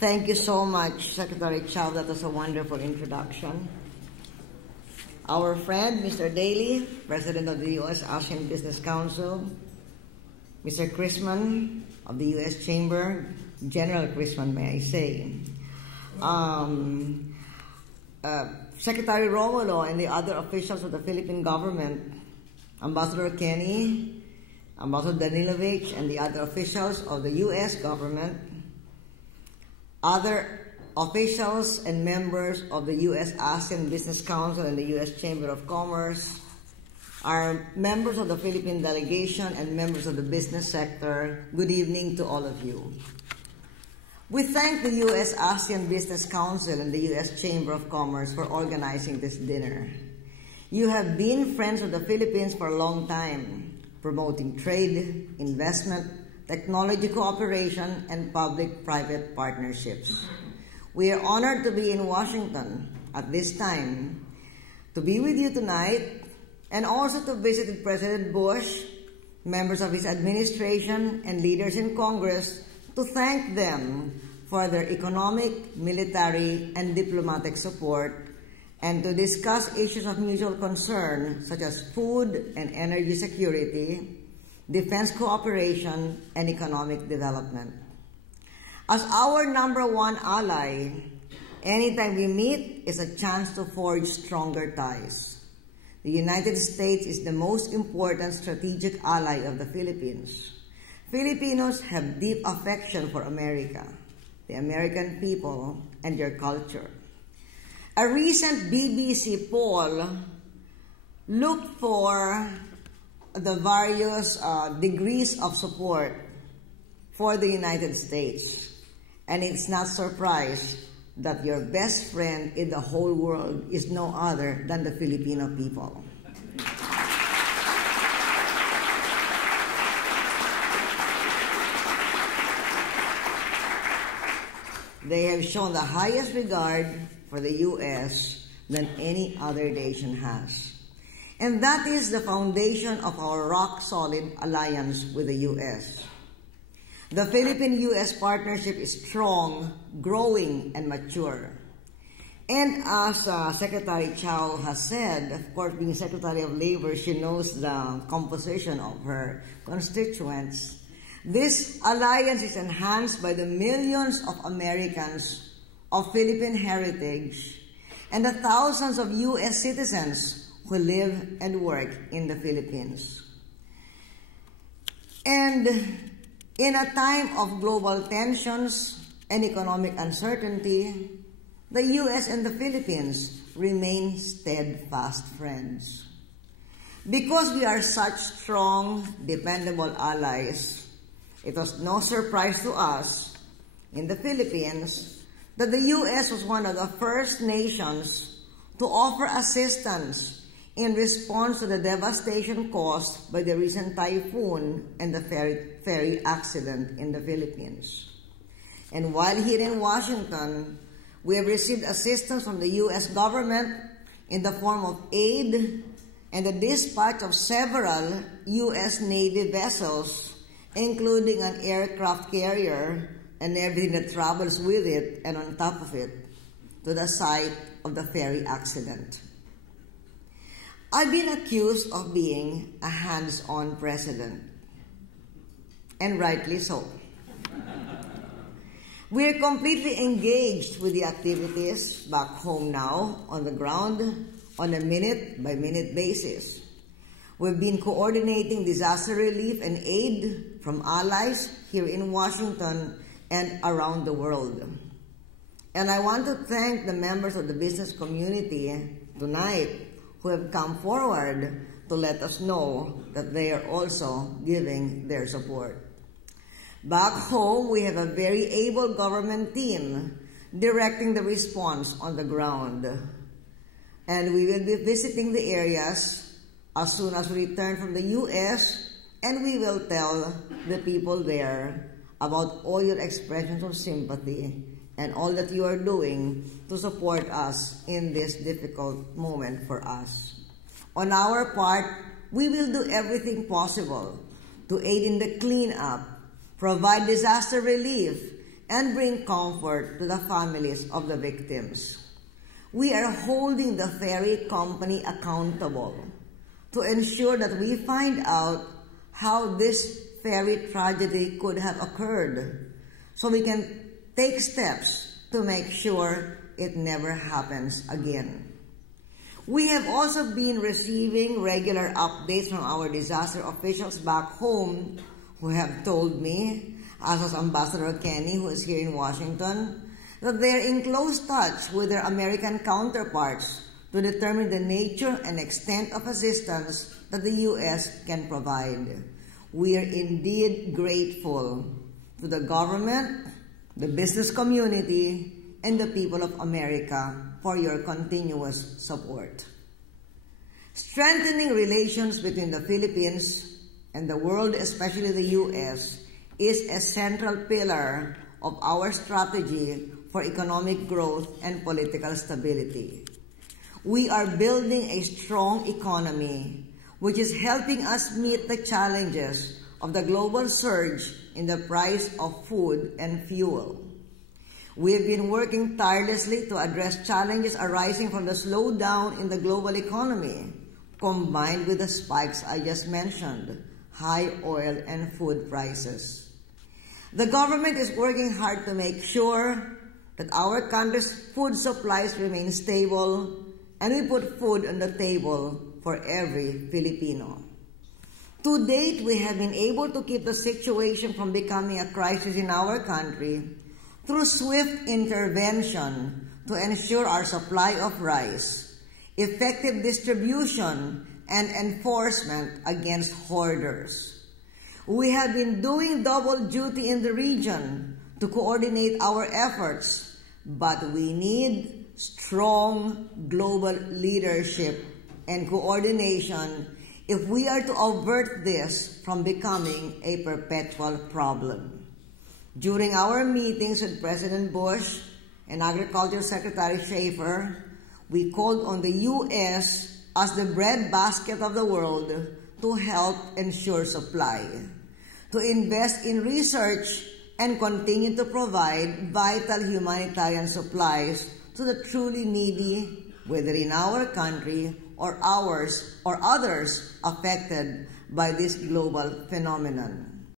Thank you so much, Secretary Chow. That was a wonderful introduction. Our friend, Mr. Daly, President of the U.S. ASEAN Business Council, Mr. Chrisman of the U.S. Chamber, General Chrisman, may I say, Secretary Romulo and the other officials of the Philippine government, Ambassador Kenny, Ambassador Danilovich, and the other officials of the U.S. government, other officials and members of the U.S. ASEAN Business Council and the U.S. Chamber of Commerce, our members of the Philippine delegation and members of the business sector, good evening to all of you. We thank the U.S. ASEAN Business Council and the U.S. Chamber of Commerce for organizing this dinner. You have been friends of the Philippines for a long time, promoting trade, investment, technology cooperation, and public-private partnerships. We are honored to be in Washington at this time, to be with you tonight, and also to visit with President Bush, members of his administration, and leaders in Congress to thank them for their economic, military, and diplomatic support, and to discuss issues of mutual concern such as food and energy security, defense cooperation, and economic development. As our #1 ally, anytime we meet is a chance to forge stronger ties. The United States is the most important strategic ally of the Philippines. Filipinos have deep affection for America, the American people, and their culture. A recent BBC poll looked for the various degrees of support for the United States, and it's not surprised that your best friend in the whole world is no other than the Filipino people. They have shown the highest regard for the U.S. than any other nation has. And that is the foundation of our rock-solid alliance with the U.S. The Philippine-U.S. partnership is strong, growing, and mature. And as Secretary Chow has said, of course, being Secretary of Labor, she knows the composition of her constituents. This alliance is enhanced by the millions of Americans of Philippine heritage and the thousands of U.S. citizens who live and work in the Philippines. And in a time of global tensions and economic uncertainty, the U.S. and the Philippines remain steadfast friends. Because we are such strong, dependable allies, it was no surprise to us in the Philippines that the U.S. was one of the first nations to offer assistance in response to the devastation caused by the recent typhoon and the ferry accident in the Philippines. And while here in Washington, we have received assistance from the U.S. government in the form of aid and the dispatch of several U.S. Navy vessels, including an aircraft carrier and everything that travels with it and on top of it, to the site of the ferry accident. I've been accused of being a hands-on president, and rightly so. We're completely engaged with the activities back home now on the ground on a minute-by-minute basis. We've been coordinating disaster relief and aid from allies here in Washington and around the world. And I want to thank the members of the business community tonight who have come forward to let us know that they are also giving their support. Back home, we have a very able government team directing the response on the ground. And we will be visiting the areas as soon as we return from the U.S., and we will tell the people there about all your expressions of sympathy and all that you are doing to support us in this difficult moment for us. On our part, we will do everything possible to aid in the cleanup, provide disaster relief, and bring comfort to the families of the victims. We are holding the ferry company accountable to ensure that we find out how this ferry tragedy could have occurred, so we can take steps to make sure it never happens again. We have also been receiving regular updates from our disaster officials back home who have told me, as was Ambassador Kenny, who is here in Washington, that they are in close touch with their American counterparts to determine the nature and extent of assistance that the U.S. can provide. We are indeed grateful to the government, the business community, and the people of America for your continuous support. Strengthening relations between the Philippines and the world, especially the U.S., is a central pillar of our strategy for economic growth and political stability. We are building a strong economy which is helping us meet the challenges of the global surge in the price of food and fuel. We have been working tirelessly to address challenges arising from the slowdown in the global economy, combined with the spikes I just mentioned, high oil and food prices. The government is working hard to make sure that our country's food supplies remain stable and we put food on the table for every Filipino. To date, we have been able to keep the situation from becoming a crisis in our country through swift intervention to ensure our supply of rice, effective distribution, and enforcement against hoarders. We have been doing double duty in the region to coordinate our efforts, but we need strong global leadership and coordination if we are to avert this from becoming a perpetual problem. During our meetings with President Bush and Agriculture Secretary Schaefer, we called on the U.S. as the breadbasket of the world to help ensure supply, to invest in research, and continue to provide vital humanitarian supplies to the truly needy, whether in our country or ours or others affected by this global phenomenon.